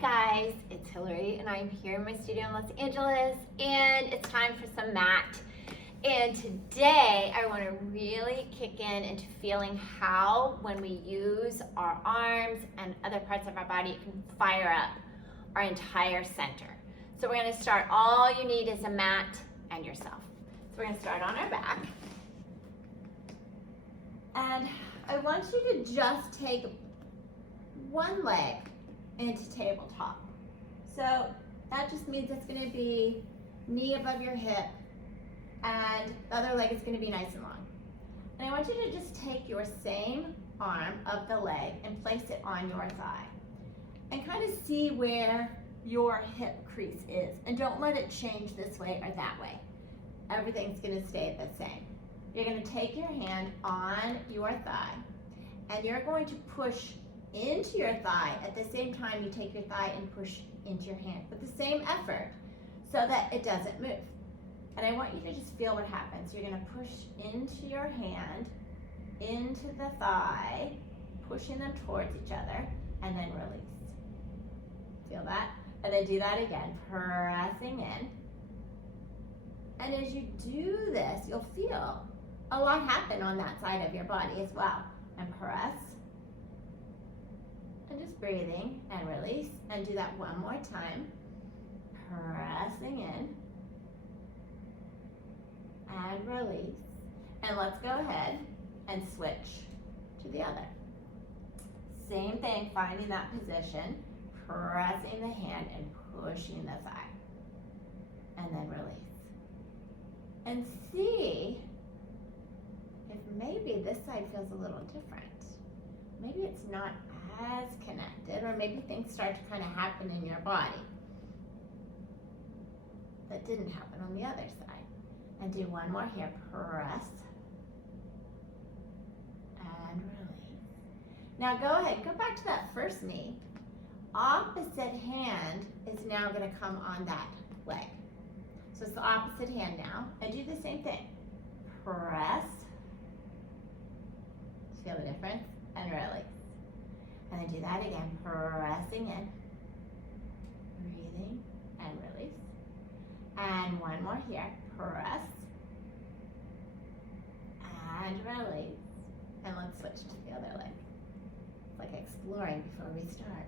guys, it's Hillary and I'm here in my studio in Los Angeles and it's time for some mat. And today I want to really kick into feeling how when we use our arms and other parts of our body, it can fire up our entire center. So we're going to start, all you need is a mat and yourself. So we're going to start on our back. And I want you to just take one leg into tabletop. So that just means it's going to be knee above your hip and the other leg is going to be nice and long. And I want you to just take your same arm of the leg and place it on your thigh and kind of see where your hip crease is, and don't let it change this way or that way. Everything's going to stay the same. You're going to take your hand on your thigh and you're going to push into your thigh at the same time you take your thigh and push into your hand with the same effort so that it doesn't move. And I want you to just feel what happens. You're going to push into your hand, into the thigh, pushing them towards each other, and then release. Feel that? And then do that again, pressing in. And as you do this, you'll feel a lot happen on that side of your body as well. And press. And just breathing and release. And do that one more time. Pressing in. And release. And let's go ahead and switch to the other. Same thing, finding that position, pressing the hand and pushing the thigh. And then release. And see if maybe this side feels a little different. Maybe it's not as connected, or maybe things start to kind of happen in your body that didn't happen on the other side. And do one more here, press and release. Now go ahead, go back to that first knee. Opposite hand is now going to come on that leg. So it's the opposite hand now. And do the same thing. Press. Feel the difference? And release. And then do that again. Pressing in. Breathing and release. And one more here. Press. And release. And let's switch to the other leg. It's like exploring before we start.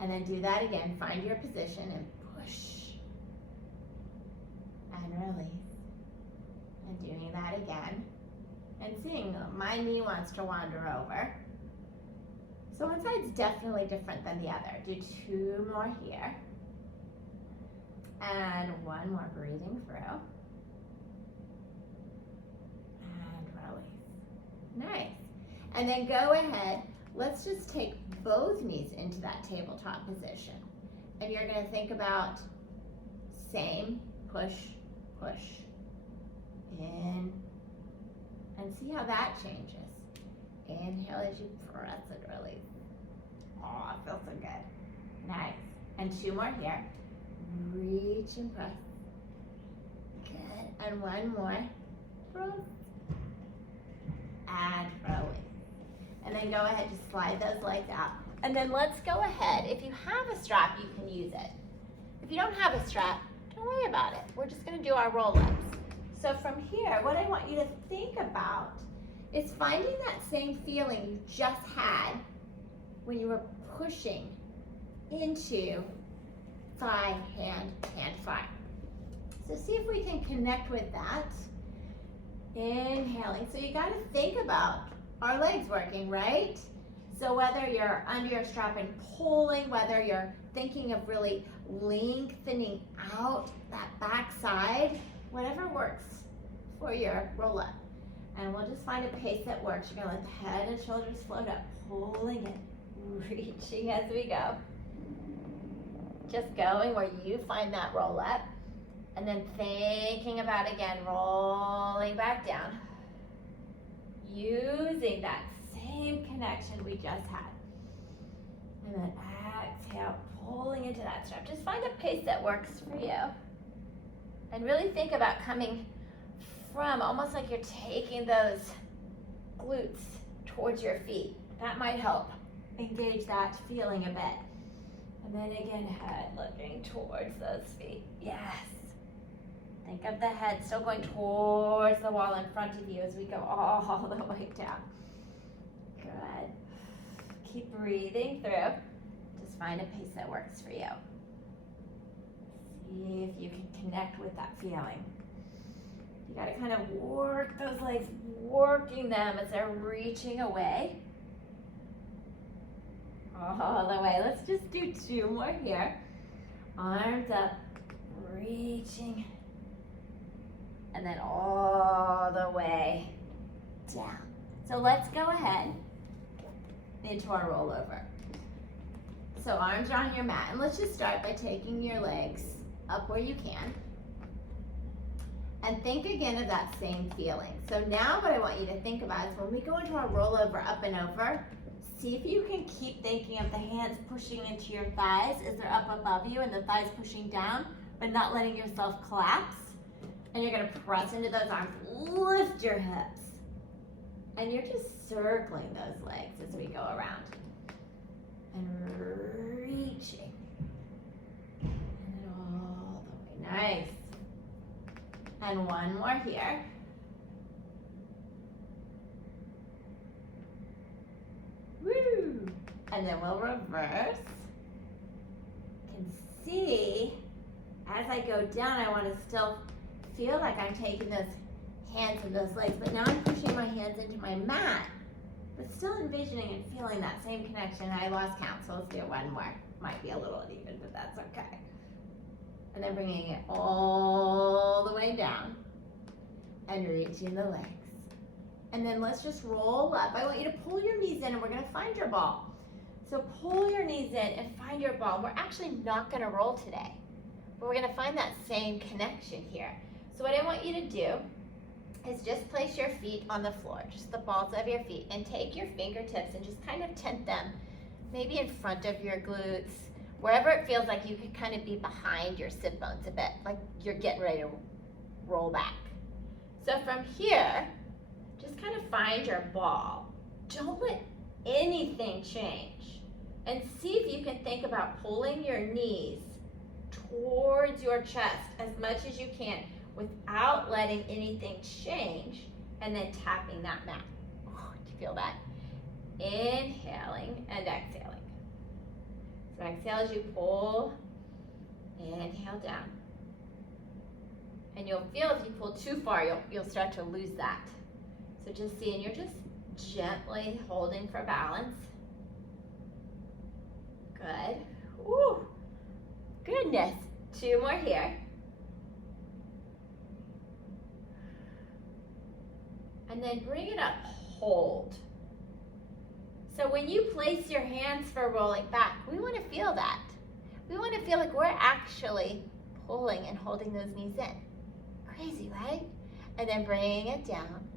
And then do that again. Find your position and push. And release. And doing that again. And seeing my knee wants to wander over. So one side's definitely different than the other. Do two more here. And one more, breathing through. And release. Nice. And then go ahead. Let's just take both knees into that tabletop position. And you're going to think about same, push, push, in, and see how that changes. Inhale as you press and release. Oh, it feels so good. Nice. And two more here. Reach and press. Good. And one more. Press. And release. And then go ahead, just slide those legs out. And then let's go ahead. If you have a strap, you can use it. If you don't have a strap, don't worry about it. We're just going to do our roll-ups. So from here, what I want you to think about is finding that same feeling you just had when you were pushing into thigh, hand, thigh. So see if we can connect with that. Inhaling. So you got to think about our legs working, right? So whether you're under your strap and pulling, whether you're thinking of really lengthening out that back side, whatever works for your roll up. And we'll just find a pace that works. You're gonna let the head and shoulders float up, pulling in, reaching as we go. Just going where you find that roll up. And then thinking about, again, rolling back down. Using that same connection we just had. And then exhale, pulling into that strap. Just find a pace that works for you. And really think about coming from almost like you're taking those glutes towards your feet. That might help engage that feeling a bit. And then again, head looking towards those feet. Yes. Think of the head still going towards the wall in front of you as we go all the way down. Good. Keep breathing through. Just find a pace that works for you. See if you can connect with that feeling. You gotta kind of work those legs, working them as they're reaching away. All the way. Let's just do 2 more here. Arms up, reaching, and then all the way down. So let's go ahead into our rollover. So arms are on your mat, and let's just start by taking your legs up where you can. And think again of that same feeling. So now what I want you to think about is when we go into our rollover up and over, see if you can keep thinking of the hands pushing into your thighs as they're up above you and the thighs pushing down, but not letting yourself collapse. And you're gonna press into those arms, lift your hips. And you're just circling those legs as we go around. And reaching. And all the way, nice. And one more here. Woo! And then we'll reverse. You can see as I go down, I want to still feel like I'm taking those hands and those legs, but now I'm pushing my hands into my mat, but still envisioning and feeling that same connection. I lost count, so let's do one more. Might be a little uneven, but that's okay. And then bringing it all the way down and reaching the legs. And then let's just roll up. I want you to pull your knees in and we're gonna find your ball. So pull your knees in and find your ball. We're actually not gonna roll today, but we're gonna find that same connection here. So what I want you to do is just place your feet on the floor, just the balls of your feet, and take your fingertips and just kind of tent them, maybe in front of your glutes, wherever it feels like you could kind of be behind your sit bones a bit, like you're getting ready to roll back. So from here, just kind of find your ball. Don't let anything change. And see if you can think about pulling your knees towards your chest as much as you can without letting anything change, and then tapping that mat. Oh, do you feel that? Inhaling and exhaling. So exhale as you pull, inhale down. And you'll feel if you pull too far, you'll start to lose that. So just see, and you're just gently holding for balance. Good. Woo. Goodness. 2 more here. And then bring it up, hold. So when you place your hands for rolling back, we want to feel that. We want to feel like we're actually pulling and holding those knees in. Crazy, right? And then bring it down.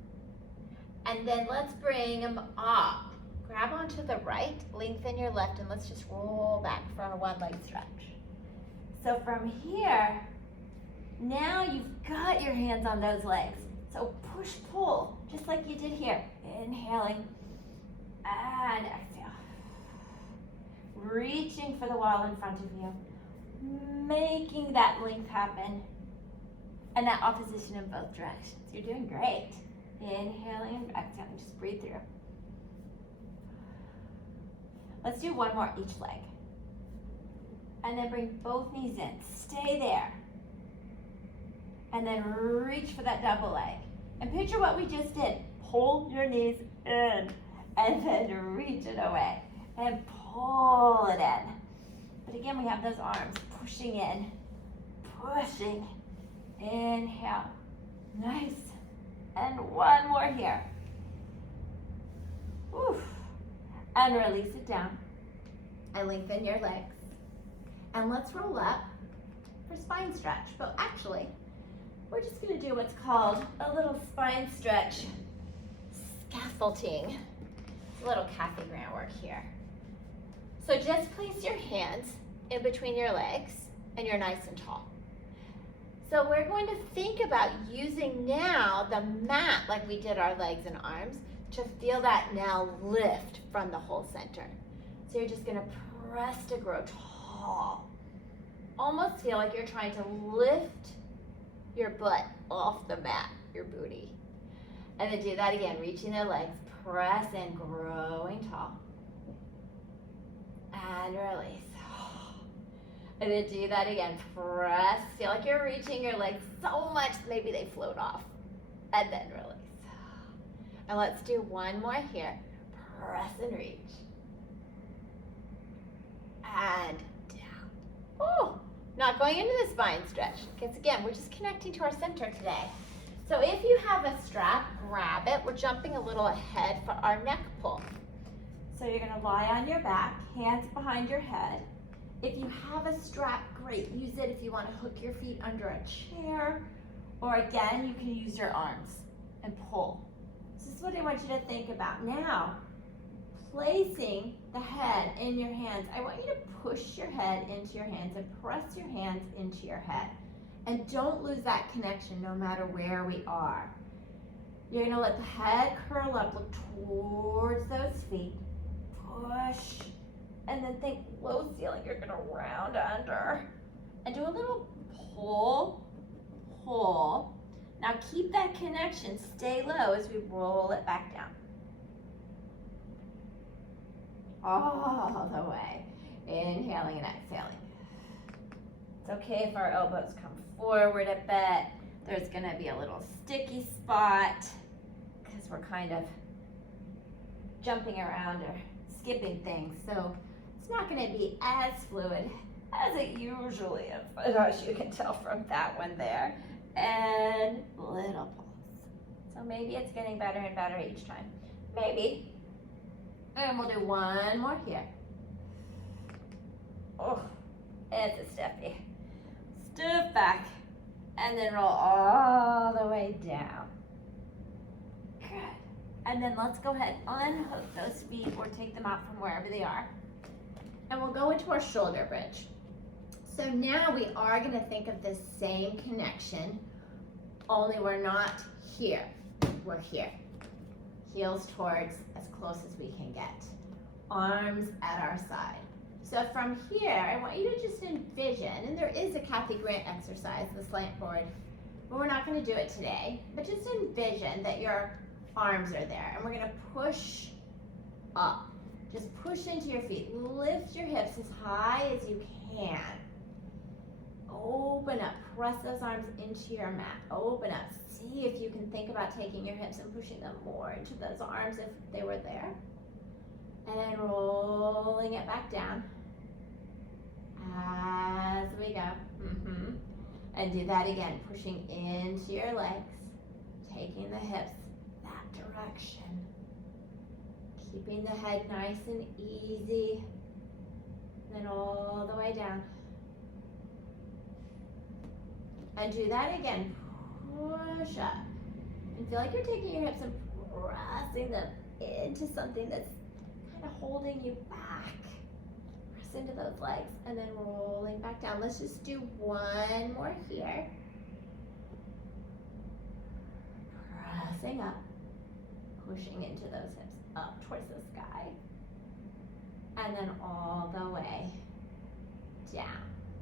And then let's bring them up. Grab onto the right, lengthen your left, and let's just roll back for our one leg stretch. So from here, now you've got your hands on those legs. So push, pull, just like you did here. Inhaling and exhale. Reaching for the wall in front of you. Making that length happen. And that opposition in both directions. You're doing great. Inhaling and exhaling, just breathe through. Let's do one more each leg. And then bring both knees in. Stay there. And then reach for that double leg. And picture what we just did. Pull your knees in. And then reach it away. And pull it in. But again, we have those arms pushing in. Pushing. Inhale. Nice. And one more here. Oof. And release it down. And lengthen your legs. And let's roll up for spine stretch. But actually, we're just going to do what's called a little spine stretch scaffolding. It's a little Kathy Grant work here. So just place your hands in between your legs and you're nice and tall. So we're going to think about using now the mat like we did our legs and arms to feel that now lift from the whole center. So you're just going to press to grow tall. Almost feel like you're trying to lift your butt off the mat, your booty. And then do that again, reaching the legs, press in, growing tall. And release. And then do that again, press, feel like you're reaching your legs so much, maybe they float off. And then release. And let's do one more here. Press and reach. And down. Oh, not going into the spine stretch, because again, we're just connecting to our center today. So if you have a strap, grab it. We're jumping a little ahead for our neck pull. So you're gonna lie on your back, hands behind your head. If you have a strap, great, use it if you wanna hook your feet under a chair, or again, you can use your arms and pull. This is what I want you to think about. Now, placing the head in your hands, I want you to push your head into your hands and press your hands into your head. And don't lose that connection no matter where we are. You're gonna let the head curl up, look towards those feet, push, and then think low ceiling. You're gonna round under and do a little pull, pull. Now keep that connection, stay low as we roll it back down. All the way, inhaling and exhaling. It's okay if our elbows come forward a bit. There's gonna be a little sticky spot because we're kind of jumping around or skipping things. So it's not gonna be as fluid as it usually is, but as you can tell from that one there. And little pulse. So maybe it's getting better and better each time. Maybe. And we'll do one more here. Oh, it's a stiffy. Stiff back. And then roll all the way down. Good. And then let's go ahead, unhook those feet or take them out from wherever they are. And we'll go into our shoulder bridge. So now we are gonna think of this same connection, only we're not here, we're here. Heels towards as close as we can get. Arms at our side. So from here, I want you to just envision, and there is a Kathy Grant exercise, the slant board, but we're not gonna do it today, but just envision that your arms are there, and we're gonna push up. Just push into your feet. Lift your hips as high as you can. Open up, press those arms into your mat. Open up, see if you can think about taking your hips and pushing them more into those arms if they were there. And then rolling it back down as we go. And do that again, pushing into your legs, taking the hips that direction. Keeping the head nice and easy. Then all the way down. And do that again, push up. And feel like you're taking your hips and pressing them into something that's kind of holding you back. Press into those legs and then rolling back down. Let's just do one more here. Pressing up, pushing into those hips up towards the sky. And then all the way down.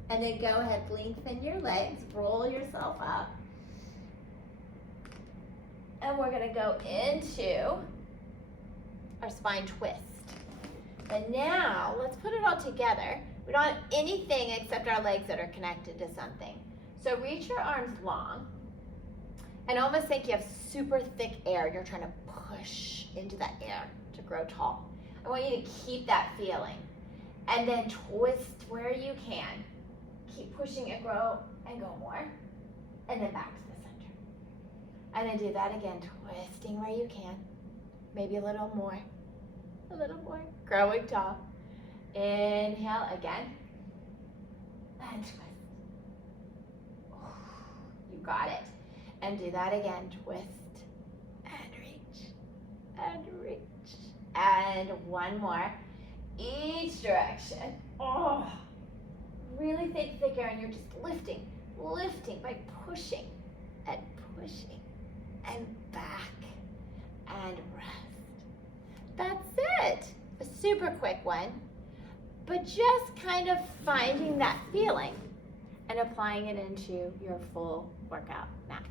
And then go ahead, lengthen your legs, roll yourself up. And we're gonna go into our spine twist. And now, let's put it all together. We don't have anything except our legs that are connected to something. So reach your arms long, and almost think you have super thick air. You're trying to push into that air to grow tall. I want you to keep that feeling. And then twist where you can. Keep pushing and grow and go more. And then back to the center. And then do that again, twisting where you can. Maybe a little more. A little more. Growing tall. Inhale again. And twist. You got it. And do that again. Twist. And reach. And reach. And one more. Each direction. Oh. Really thick air, and you're just lifting by pushing and pushing and back and rest. That's it. A super quick one. but just kind of finding that feeling and applying it into your full workout mat.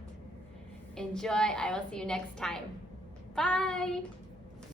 Enjoy. I will see you next time. Bye.